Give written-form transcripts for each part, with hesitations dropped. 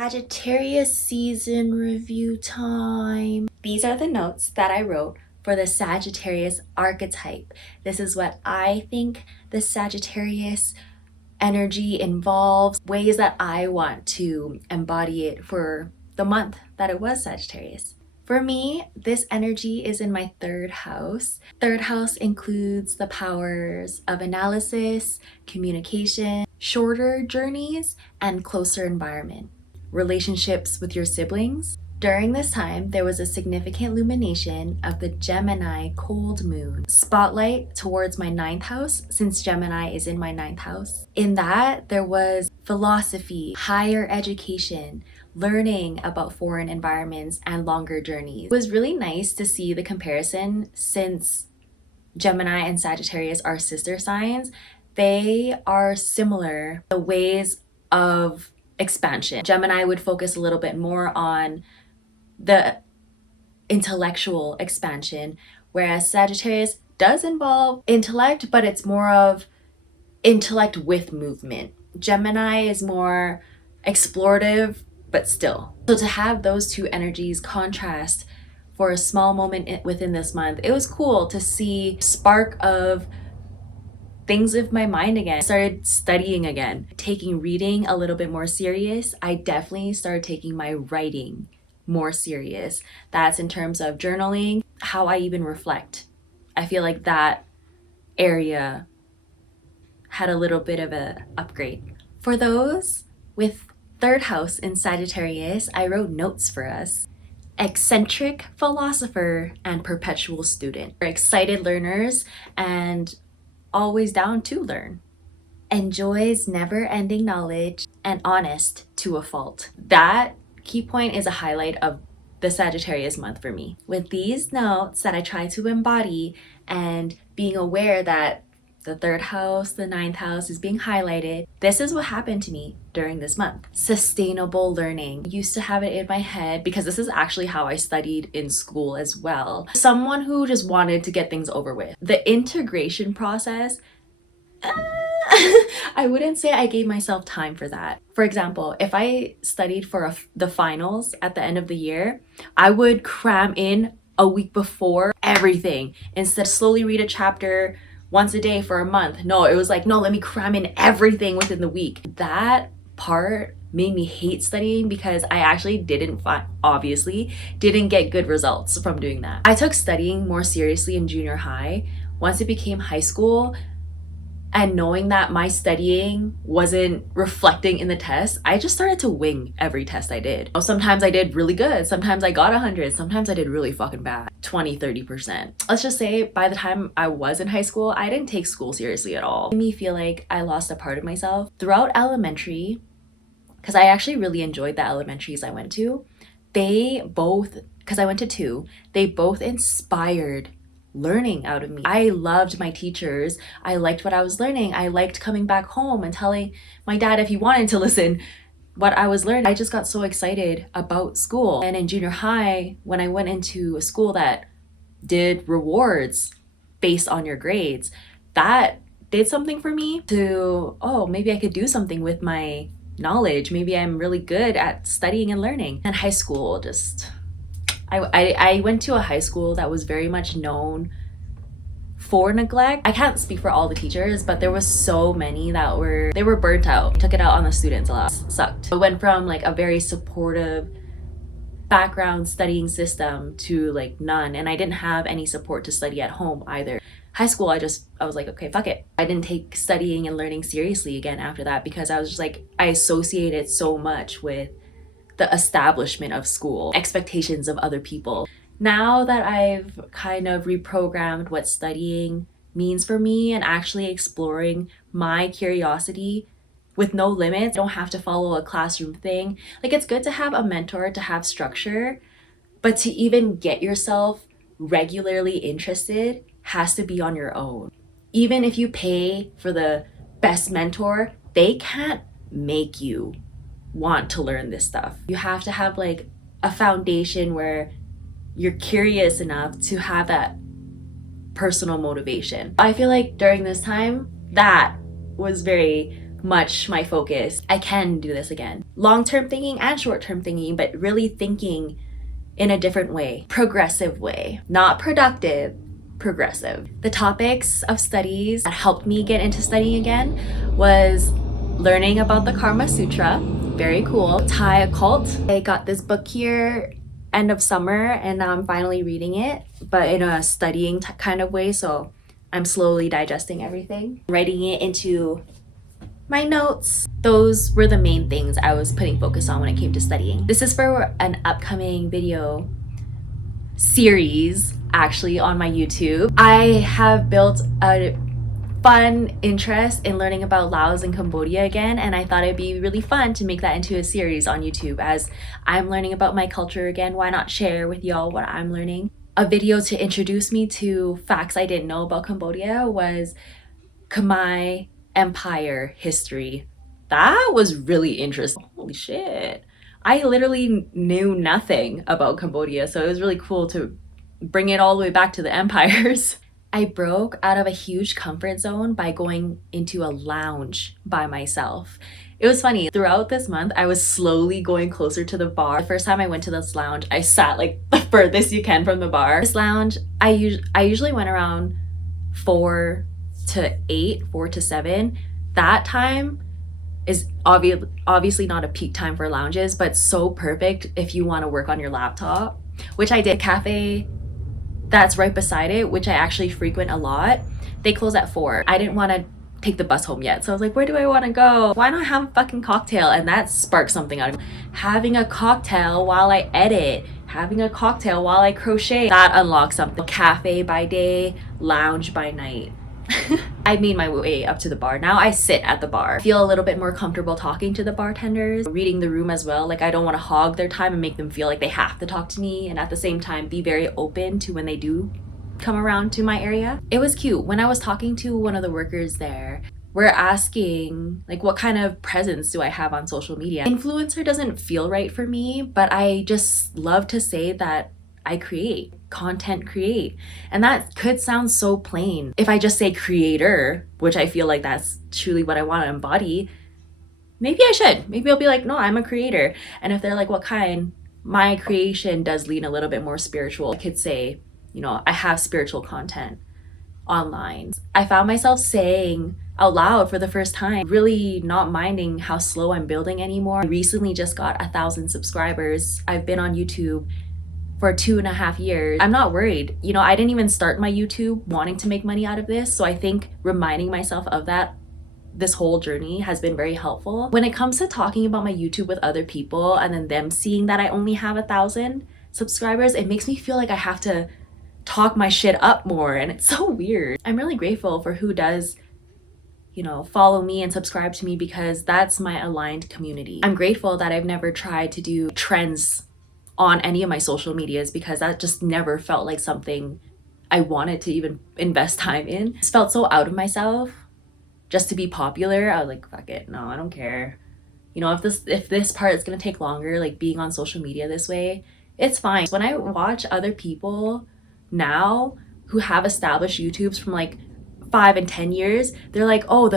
Sagittarius season review time. These are the notes that I wrote for the Sagittarius archetype. This is what I think the Sagittarius energy involves, ways that I want to embody it for the month that it was Sagittarius. For me, this energy is in my third house. Third house includes the powers of analysis, communication, shorter journeys, and closer environment. Relationships with your siblings. During this time, there was a significant illumination of the Gemini cold moon. Spotlight towards my ninth house, since Gemini is in my ninth house. In that, there was philosophy, higher education, learning about foreign environments, and longer journeys. It was really nice to see the comparison since Gemini and Sagittarius are sister signs. They are similar, the ways of expansion. Gemini would focus a little bit more on the intellectual expansion, whereas Sagittarius does involve intellect, but it's more of intellect with movement. Gemini is more explorative, but still. So to have those two energies contrast for a small moment within this month, it was cool to see spark of things of my mind again. I started studying again, taking reading a little bit more serious. I definitely started taking my writing more serious. That's in terms of journaling, how I even reflect. I feel like that area had a little bit of an upgrade. For those with third house in Sagittarius, I wrote notes for us. Eccentric philosopher and perpetual student. We're excited learners and always down to learn. Enjoys never-ending knowledge and honest to a fault. That key point is a highlight of the Sagittarius month for me. With these notes that I try to embody and being aware that the third house, the ninth house is being highlighted, this is what happened to me during this month. Sustainable learning. I used to have it in my head because this is actually how I studied in school as well. Someone who just wanted to get things over with. The integration process, I wouldn't say I gave myself time for that. For example, if I studied for the finals at the end of the year, I would cram in a week before everything. Instead, slowly read a chapter once a day for a month. No, it was like, no, let me cram in everything within the week. That part made me hate studying because I actually didn't get good results from doing that. I took studying more seriously in junior high. Once it became high school, and knowing that my studying wasn't reflecting in the test, I just started to wing every test I did. Sometimes I did really good, sometimes I got 100, sometimes I did really fucking bad, 20-30%. Let's just say by the time I was in high school, I didn't take school seriously at all. It made me feel like I lost a part of myself. Throughout elementary, because I actually really enjoyed the elementaries I went to, because I went to two, they both inspired learning out of me. I loved my teachers. I liked what I was learning. I liked coming back home and telling my dad if he wanted to listen what I was learning. I just got so excited about school. And in junior high, when I went into a school that did rewards based on your grades, that did something for me to, oh, maybe I could do something with my knowledge. Maybe I'm really good at studying and learning. And high school, I went to a high school that was very much known for neglect. I can't speak for all the teachers, but there was so many that were burnt out. Took it out on the students a lot. Sucked. It went from like a very supportive background studying system to like none, and I didn't have any support to study at home either. High school, I was like, okay, fuck it. I didn't take studying and learning seriously again after that because I was just like, I associated so much with the establishment of school, expectations of other people. Now that I've kind of reprogrammed what studying means for me and actually exploring my curiosity with no limits, I don't have to follow a classroom thing. Like, it's good to have a mentor, to have structure, but to even get yourself regularly interested has to be on your own. Even if you pay for the best mentor, they can't make you want to learn this stuff. You have to have like a foundation where you're curious enough to have that personal motivation. I feel like during this time, that was very much my focus. I can do this again. Long-term thinking and short-term thinking, but really thinking in a different way, progressive way, not productive, progressive. The topics of studies that helped me get into studying again was learning about the Karma Sutra, very cool. Thai occult. I got this book here end of summer and now I'm finally reading it, but in a studying kind of way, so I'm slowly digesting everything. Writing it into my notes. Those were the main things I was putting focus on when it came to studying. This is for an upcoming video series actually on my YouTube. I have built a fun interest in learning about Laos and Cambodia again, and I thought it'd be really fun to make that into a series on YouTube. As I'm learning about my culture again, why not share with y'all what I'm learning? A video to introduce me to facts I didn't know about Cambodia was Khmer Empire history. That was really interesting. Holy shit. I literally knew nothing about Cambodia, so it was really cool to bring it all the way back to the empires. I broke out of a huge comfort zone by going into a lounge by myself. It was funny. Throughout this month, I was slowly going closer to the bar. The first time I went to this lounge, I sat like the furthest you can from the bar. This lounge, I usually went around 4 to 8, 4 to 7. That time is obviously not a peak time for lounges, but so perfect if you want to work on your laptop, which I did. Cafe that's right beside it, which I actually frequent a lot, they close at 4. I didn't want to take the bus home yet, so I was like, where do I want to go? Why not have a fucking cocktail? And that sparked something out of me. Having a cocktail while I edit, having a cocktail while I crochet, that unlocks something. Cafe by day, lounge by night. I made my way up to the bar. Now I sit at the bar. I feel a little bit more comfortable talking to the bartenders, reading the room as well. Like, I don't want to hog their time and make them feel like they have to talk to me, and at the same time be very open to when they do come around to my area. It was cute. When I was talking to one of the workers there, we're asking like, what kind of presence do I have on social media? Influencer doesn't feel right for me, but I just love to say that I create content, and that could sound so plain. If I just say creator, which I feel like that's truly what I want to embody, maybe I should. Maybe I'll be like, no, I'm a creator. And if they're like, what kind? My creation does lean a little bit more spiritual. I could say, you know, I have spiritual content online. I found myself saying out loud for the first time, really not minding how slow I'm building anymore. I recently just got 1,000 subscribers. I've been on YouTube for 2.5 years. I'm not worried. You know, I didn't even start my YouTube wanting to make money out of this. So I think reminding myself of that this whole journey has been very helpful. When it comes to talking about my YouTube with other people and then them seeing that I only have 1,000 subscribers, it makes me feel like I have to talk my shit up more, and it's so weird. I'm really grateful for who does, you know, follow me and subscribe to me, because that's my aligned community. I'm grateful that I've never tried to do trends on any of my social medias, because that just never felt like something I wanted to even invest time in. It felt so out of myself just to be popular. I was like, fuck it, no, I don't care. You know, if this part is gonna take longer, like being on social media this way, it's fine. When I watch other people now who have established YouTubes from like 5 and 10 years, they're like, oh,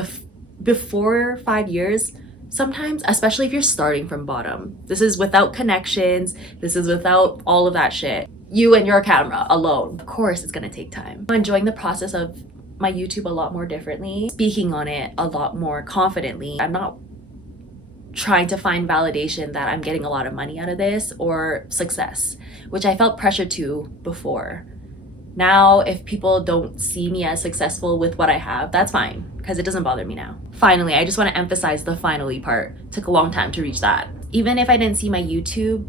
before 5 years, sometimes, especially if you're starting from bottom, this is without connections, this is without all of that shit, you and your camera alone, of course it's gonna take time. I'm enjoying the process of my YouTube a lot more differently, speaking on it a lot more confidently. I'm not trying to find validation that I'm getting a lot of money out of this or success, which I felt pressured to before. Now, if people don't see me as successful with what I have, that's fine, because it doesn't bother me now. Finally, I just want to emphasize the finally part. It took a long time to reach that. Even if I didn't see my YouTube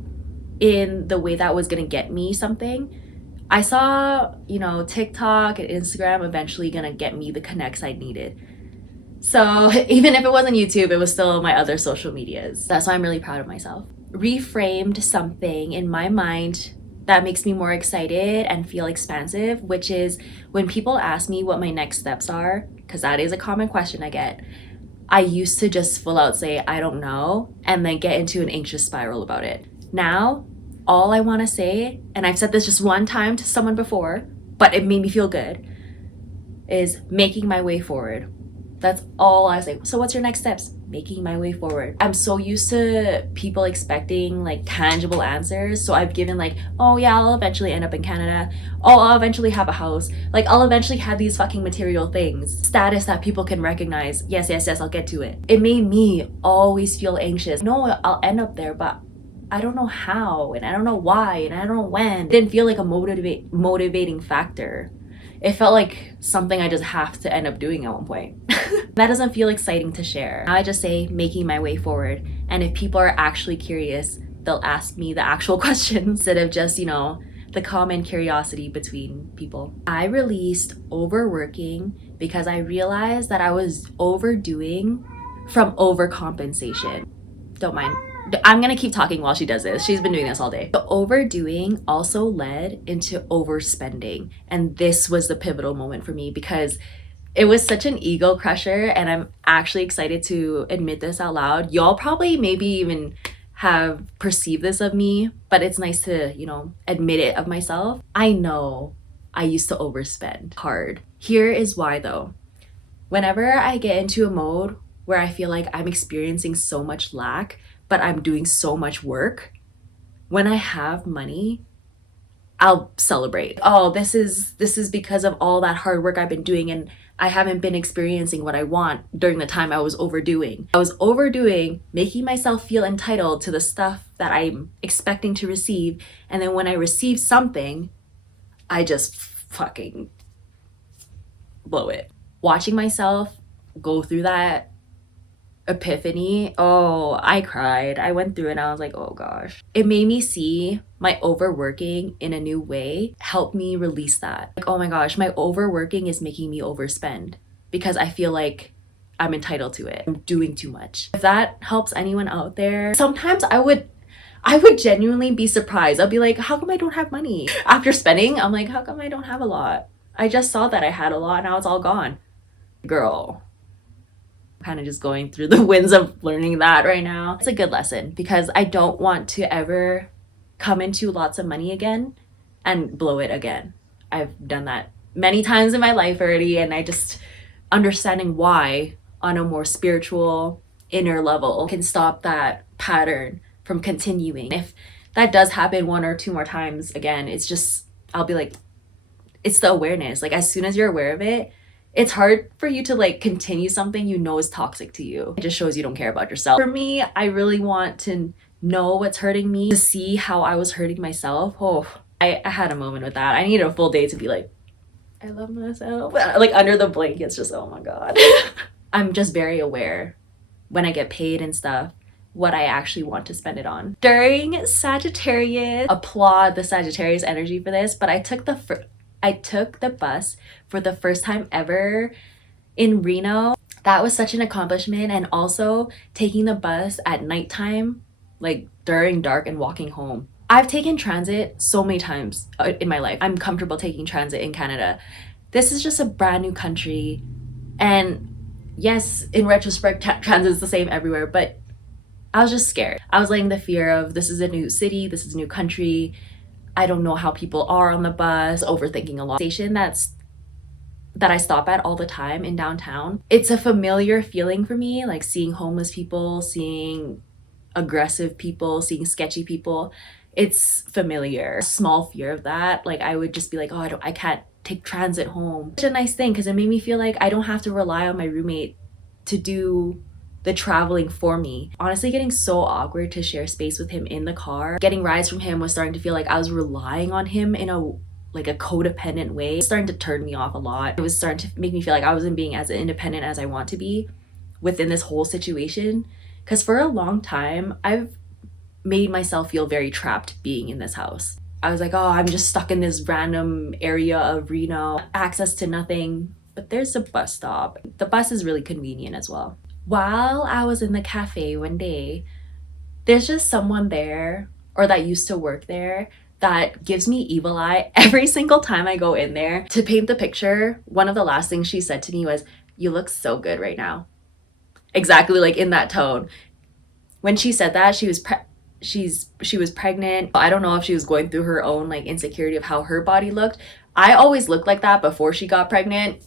in the way that was going to get me something, I saw, you know, TikTok and Instagram eventually going to get me the connects I needed. So even if it wasn't YouTube, it was still my other social medias. That's why I'm really proud of myself. Reframed something in my mind that makes me more excited and feel expansive, which is when people ask me what my next steps are, because that is a common question I get. I used to just full out say, I don't know, and then get into an anxious spiral about it. Now, all I want to say, and I've said this just one time to someone before, but it made me feel good, is making my way forward. That's all I say. So what's your next steps? Making my way forward. I'm so used to people expecting like tangible answers. So I've given like, oh yeah, I'll eventually end up in Canada. Oh, I'll eventually have a house. Like I'll eventually have these fucking material things. Status that people can recognize. Yes, yes, yes, I'll get to it. It made me always feel anxious. No, I'll end up there, but I don't know how, and I don't know why, and I don't know when. It didn't feel like a motivating factor. It felt like something I just have to end up doing at one point. That doesn't feel exciting to share. Now I just say making my way forward. And if people are actually curious, they'll ask me the actual questions instead of just, you know, the common curiosity between people. I released overworking because I realized that I was overdoing from overcompensation. Don't mind. I'm gonna keep talking while she does this. She's been doing this all day. The overdoing also led into overspending. And this was the pivotal moment for me because it was such an ego crusher, and I'm actually excited to admit this out loud. Y'all probably maybe even have perceived this of me, but it's nice to, you know, admit it of myself. I know I used to overspend hard. Here is why though. Whenever I get into a mode where I feel like I'm experiencing so much lack, but I'm doing so much work, when I have money, I'll celebrate. Oh, this is because of all that hard work I've been doing, and I haven't been experiencing what I want during the time I was overdoing. I was overdoing, making myself feel entitled to the stuff that I'm expecting to receive, and then when I receive something, I just fucking blow it. Watching myself go through that epiphany, oh, I cried. I went through it and I was like, oh gosh. It made me see my overworking in a new way, helped me release that. Like, oh my gosh, my overworking is making me overspend because I feel like I'm entitled to it. I'm doing too much. If that helps anyone out there, sometimes I would genuinely be surprised. I'll be like, how come I don't have money? After spending, I'm like, how come I don't have a lot? I just saw that I had a lot, now it's all gone. Girl. Kind of just going through the winds of learning that right now. It's a good lesson because I don't want to ever come into lots of money again and blow it again. I've done that many times in my life already, and I just understanding why on a more spiritual inner level can stop that pattern from continuing. If that does happen one or two more times again, it's just, I'll be like, it's the awareness. Like as soon as you're aware of it, it's hard for you to like continue something you know is toxic to you. It just shows you don't care about yourself. For me, I really want to know what's hurting me, to see how I was hurting myself. Oh, I had a moment with that. I needed a full day to be like, I love myself. Like under the blankets, just oh my God. I'm just very aware when I get paid and stuff, what I actually want to spend it on. During Sagittarius, applaud the Sagittarius energy for this, but I took the bus for the first time ever in Reno. That was such an accomplishment. And also taking the bus at nighttime, like during dark, and walking home. I've taken transit so many times in my life. I'm comfortable taking transit in Canada. This is just a brand new country. And yes, in retrospect, transit is the same everywhere, but I was just scared. I was letting the fear of this is a new city, this is a new country, I don't know how people are on the bus, overthinking a lot. Station that I stop at all the time in downtown. It's a familiar feeling for me, like seeing homeless people, seeing aggressive people, seeing sketchy people. It's familiar. Small fear of that. Like I would just be like, oh, I can't take transit home. Such a nice thing because it made me feel like I don't have to rely on my roommate to do the traveling for me. Honestly, getting so awkward to share space with him in the car. Getting rides from him was starting to feel like I was relying on him in a codependent way. It was starting to turn me off a lot. It was starting to make me feel like I wasn't being as independent as I want to be within this whole situation. Because for a long time, I've made myself feel very trapped being in this house. I was like, oh, I'm just stuck in this random area of Reno, access to nothing, but there's a bus stop. The bus is really convenient as well. While I was in the cafe one day, there's just someone there, or that used to work there, that gives me evil eye every single time I go in there. To paint the picture, one of the last things she said to me was, you look so good right now. Exactly like in that tone. When she said that, she was pregnant. I don't know if she was going through her own like insecurity of how her body looked. I always looked like that before she got pregnant.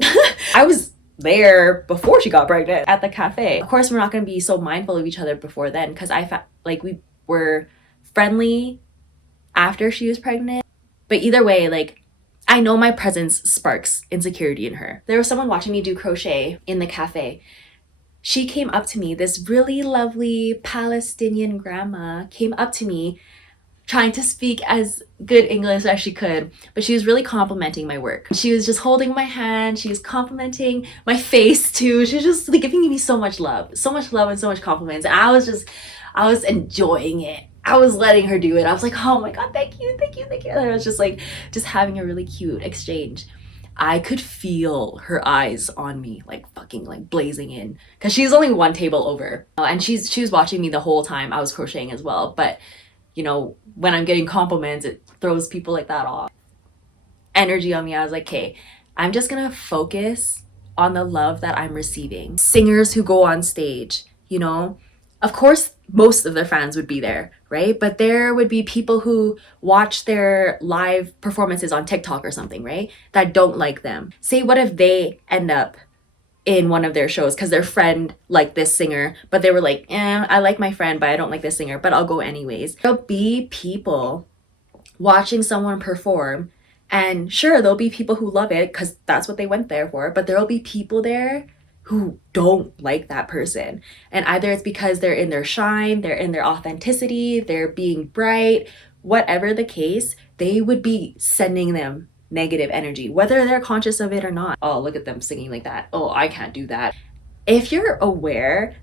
I was there before she got pregnant at the cafe. Of course, we're not going to be so mindful of each other before then, because like we were friendly after she was pregnant. But either way, like, I know my presence sparks insecurity in her. There was someone watching me do crochet in the cafe. She came up to me, this really lovely Palestinian grandma came up to me trying to speak as good English as she could, but she was really complimenting my work. She was just holding my hand, she was complimenting my face too. She was just like giving me so much love and so much compliments. And I was enjoying it. I was letting her do it. I was like, oh my God, thank you. And I was just like, just having a really cute exchange. I could feel her eyes on me, like fucking like blazing in, because she's only one table over, and she was watching me the whole time I was crocheting as well. But you know, when I'm getting compliments, it throws people like that off. Energy on me. I was like, okay, I'm just gonna focus on the love that I'm receiving. Singers who go on stage, you know, of course, most of their fans would be there, right? But there would be people who watch their live performances on TikTok or something, right? That don't like them. Say, what if they end up in one of their shows because their friend liked this singer, but they were like, I like my friend, but I don't like this singer, but I'll go anyways. There'll be people watching someone perform, and sure, there'll be people who love it because that's what they went there for, but there'll be people there who don't like that person. And either it's because they're in their shine, they're in their authenticity, they're being bright, whatever the case, they would be sending them negative energy, whether they're conscious of it or not. Oh, look at them singing like that. Oh, I can't do that. If you're aware,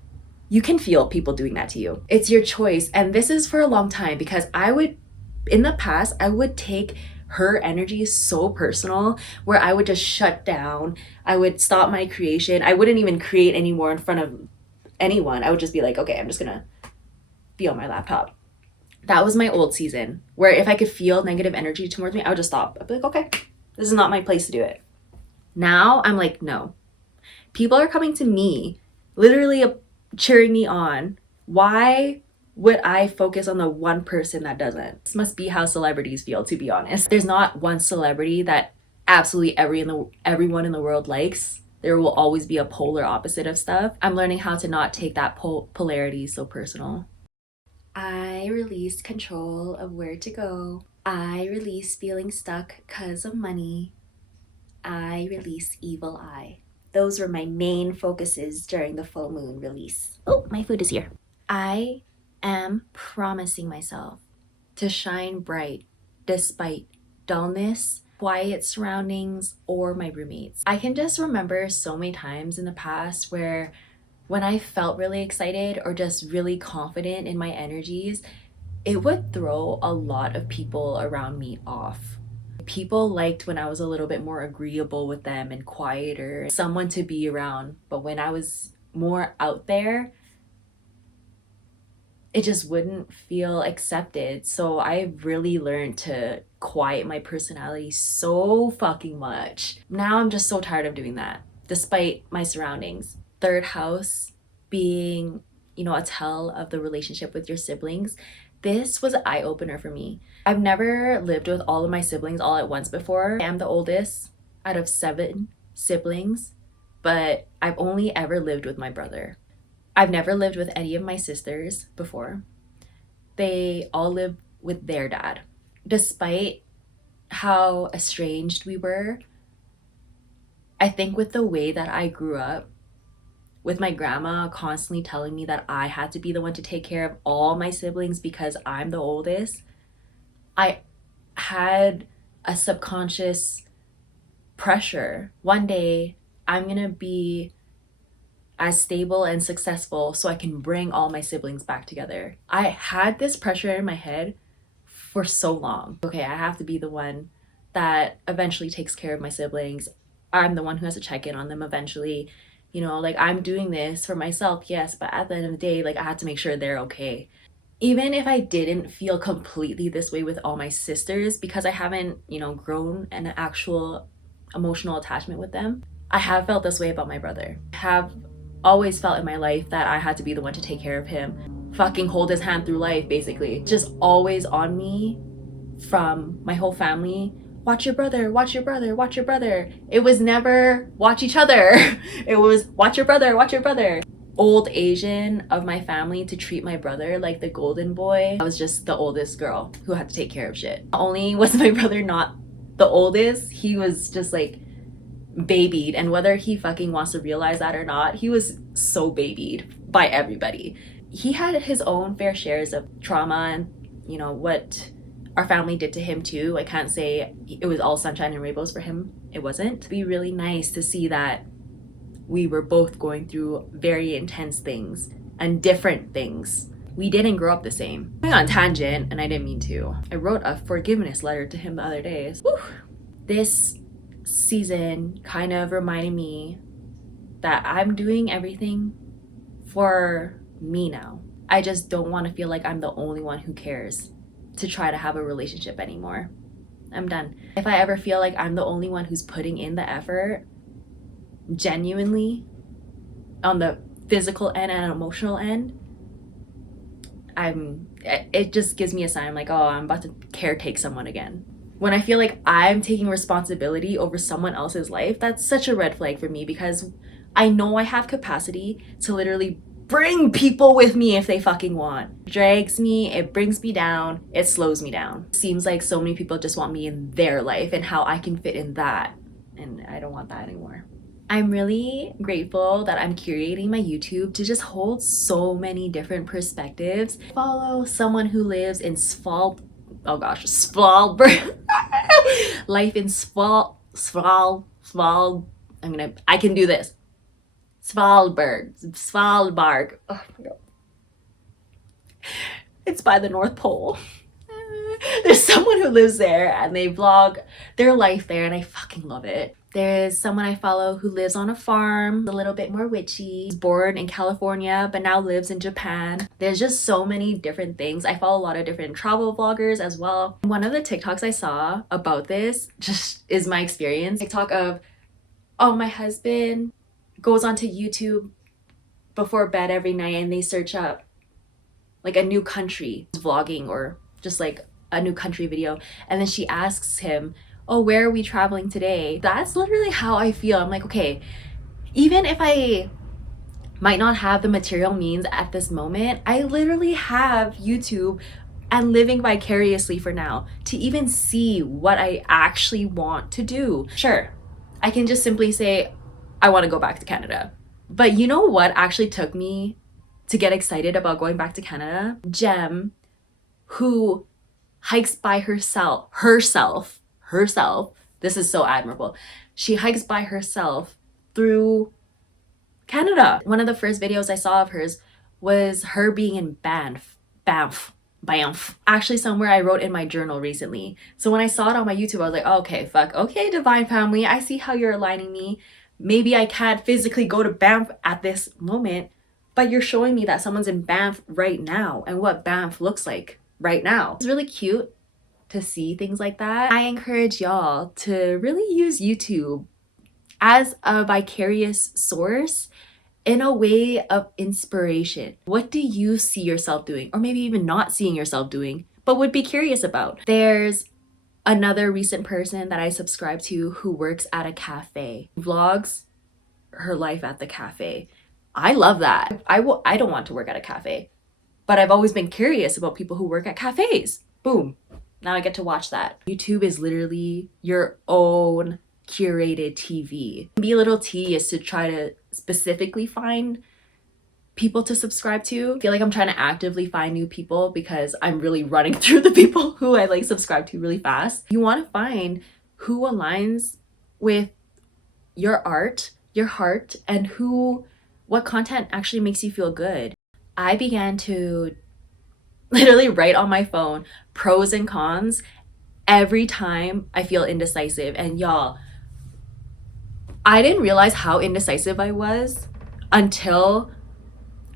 you can feel people doing that to you. It's your choice. And this is for a long time, because in the past, I would take her energy so personal, where I would just shut down. I would stop my creation. I wouldn't even create anymore in front of anyone. I would just be like, okay, I'm just gonna be on my laptop. That was my old season, where if I could feel negative energy towards me, I would just stop. I'd be like, okay, this is not my place to do it. Now I'm like, no. People are coming to me, literally cheering me on. Why would I focus on the one person that doesn't? This must be how celebrities feel, to be honest. There's not one celebrity that absolutely everyone in the world likes. There will always be a polar opposite of stuff. I'm learning how to not take that polarity so personal. I released control of where to go. I release feeling stuck because of money. I release evil eye. Those were my main focuses during the full moon release. Oh, my food is here. I am promising myself to shine bright despite dullness, quiet surroundings, or my roommates. I can just remember so many times in the past where when I felt really excited or just really confident in my energies, it would throw a lot of people around me off. People liked when I was a little bit more agreeable with them and quieter, someone to be around. But when I was more out there, it just wouldn't feel accepted. So I really learned to quiet my personality so fucking much. Now I'm just so tired of doing that, despite my surroundings. Third house being, a tell of the relationship with your siblings. This was an eye-opener for me. I've never lived with all of my siblings all at once before. I am the oldest out of 7 siblings, but I've only ever lived with my brother. I've never lived with any of my sisters before. They all live with their dad. Despite how estranged we were, I think with the way that I grew up, with my grandma constantly telling me that I had to be the one to take care of all my siblings because I'm the oldest, I had a subconscious pressure. One day, I'm gonna be as stable and successful so I can bring all my siblings back together. I had this pressure in my head for so long. Okay, I have to be the one that eventually takes care of my siblings. I'm the one who has to check in on them eventually. I'm doing this for myself, yes, but at the end of the day, I had to make sure they're okay. Even if I didn't feel completely this way with all my sisters, because I haven't, grown an actual emotional attachment with them, I have felt this way about my brother. I have always felt in my life that I had to be the one to take care of him, fucking hold his hand through life, basically. Just always on me from my whole family, watch your brother, watch your brother, watch your brother. It was never watch each other. It was watch your brother, watch your brother. Old Asian of my family to treat my brother like the golden boy. I was just the oldest girl who had to take care of shit. Not only was my brother not the oldest, he was just like babied, and whether he fucking wants to realize that or not, he was so babied by everybody. He had his own fair shares of trauma and, you know, what our family did to him too. I can't say it was all sunshine and rainbows for him. It wasn't. It'd be really nice to see that we were both going through very intense things and different things. We didn't grow up the same. I'm on a tangent, and I didn't mean to. I wrote a forgiveness letter to him the other day. Whew. This season kind of reminded me that I'm doing everything for me now. I just don't want to feel like I'm the only one who cares to try to have a relationship anymore. I'm done. If I ever feel like I'm the only one who's putting in the effort genuinely on the physical end and emotional end, it just gives me a sign. I'm like, oh, I'm about to caretake someone again. When I feel like I'm taking responsibility over someone else's life, that's such a red flag for me, because I know I have capacity to literally bring people with me if they fucking want. It drags me, it brings me down, it slows me down. It seems like so many people just want me in their life and how I can fit in that, and I don't want that anymore. I'm really grateful that I'm curating my YouTube to just hold so many different perspectives. Follow someone who lives in Svalbard. Life in Svalbard. I can do this. Svalbard. Oh my god. It's by the North Pole. There's someone who lives there and they vlog their life there, and I fucking love it. There's someone I follow who lives on a farm, a little bit more witchy. He's born in California but now lives in Japan. There's just so many different things. I follow a lot of different travel vloggers as well. One of the TikToks I saw about this just is my experience. TikTok of, oh, my husband goes onto YouTube before bed every night and they search up like a new country, vlogging or just like a new country video, and then she asks him, oh, where are we traveling today? That's literally how I feel. I'm like, okay, even if I might not have the material means at this moment, I literally have YouTube and living vicariously for now to even see what I actually want to do. Sure, I can just simply say, I want to go back to Canada. But you know what actually took me to get excited about going back to Canada? Jem, who hikes by herself. This is so admirable. She hikes by herself through Canada. One of the first videos I saw of hers was her being in Banff. Actually, somewhere I wrote in my journal recently. So when I saw it on my YouTube, I was like, oh, okay, fuck. Okay, Divine Family, I see how you're aligning me. Maybe I can't physically go to Banff at this moment, but you're showing me that someone's in Banff right now and what Banff looks like right now. It's really cute to see things like that. I encourage y'all to really use YouTube as a vicarious source in a way of inspiration. What do you see yourself doing, or maybe even not seeing yourself doing, but would be curious about? There's another recent person that I subscribe to who works at a cafe, vlogs her life at the cafe. I love that. I don't want to work at a cafe, but I've always been curious about people who work at cafes. Boom. Now I get to watch that. YouTube is literally your own curated TV. It can be a little tedious to try to specifically find people to subscribe to. I feel like I'm trying to actively find new people because I'm really running through the people who I like subscribe to really fast. You want to find who aligns with your art, your heart, and what content actually makes you feel good. I began to literally write on my phone pros and cons every time I feel indecisive. And y'all, I didn't realize how indecisive I was until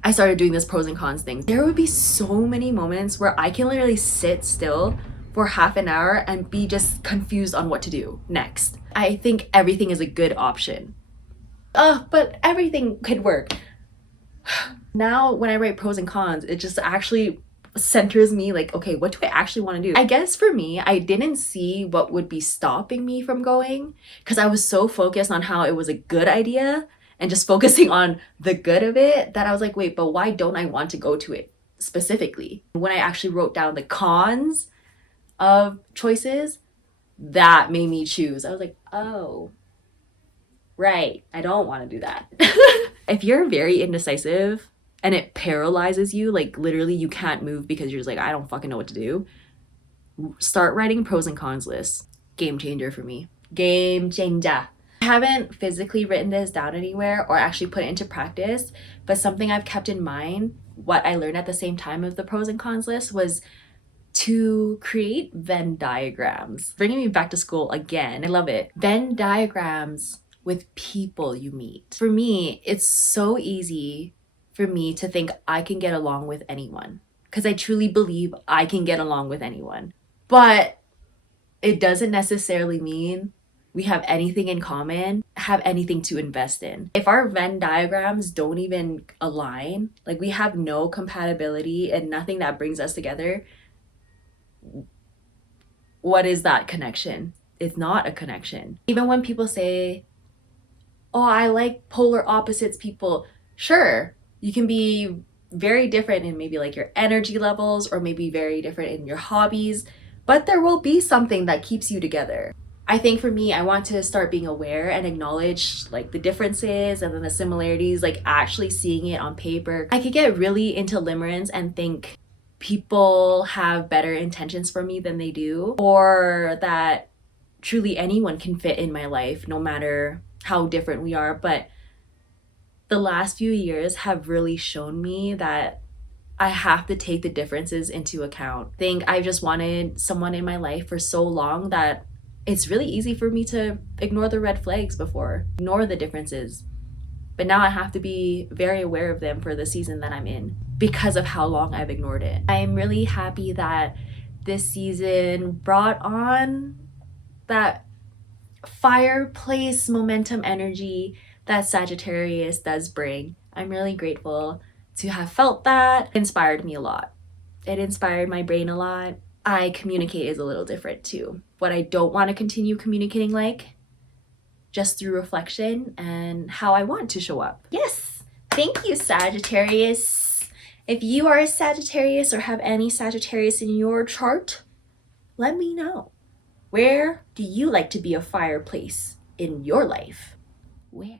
I started doing this pros and cons thing. There would be so many moments where I can literally sit still for half an hour and be just confused on what to do next. I think everything is a good option. But everything could work. Now when I write pros and cons, it just actually centers me, like, okay, what do I actually want to do? I guess for me, I didn't see what would be stopping me from going because I was so focused on how it was a good idea and just focusing on the good of it that I was like, wait, but why don't I want to go to it specifically? When I actually wrote down the cons of choices, that made me choose. I was like, oh, right, I don't want to do that. If you're very indecisive and it paralyzes you, like literally you can't move because you're just like, I don't fucking know what to do, start writing pros and cons lists. Game changer for me. Game changer. I haven't physically written this down anywhere or actually put it into practice, but something I've kept in mind, what I learned at the same time of the pros and cons list, was to create Venn diagrams. Bringing me back to school again. I love it. Venn diagrams with people you meet. For me, it's so easy for me to think I can get along with anyone because I truly believe I can get along with anyone. But it doesn't necessarily mean we have anything in common, have anything to invest in. If our Venn diagrams don't even align, like we have no compatibility and nothing that brings us together, what is that connection? It's not a connection. Even when people say, oh, I like polar opposites people, sure, you can be very different in maybe like your energy levels or maybe very different in your hobbies, but there will be something that keeps you together. I think for me, I want to start being aware and acknowledge like the differences and then the similarities, like actually seeing it on paper. I could get really into limerence and think people have better intentions for me than they do, or that truly anyone can fit in my life no matter how different we are. But the last few years have really shown me that I have to take the differences into account. I think I've just wanted someone in my life for so long that it's really easy for me to ignore the red flags before, ignore the differences. But now I have to be very aware of them for the season that I'm in because of how long I've ignored it. I'm really happy that this season brought on that fireplace momentum energy that Sagittarius does bring. I'm really grateful to have felt that. It inspired me a lot. It inspired my brain a lot. I communicate is a little different too. What I don't want to continue communicating like, just through reflection and how I want to show up. Yes, thank you, Sagittarius. If you are a Sagittarius or have any Sagittarius in your chart, let me know. Where do you like to be a fireplace in your life? Where?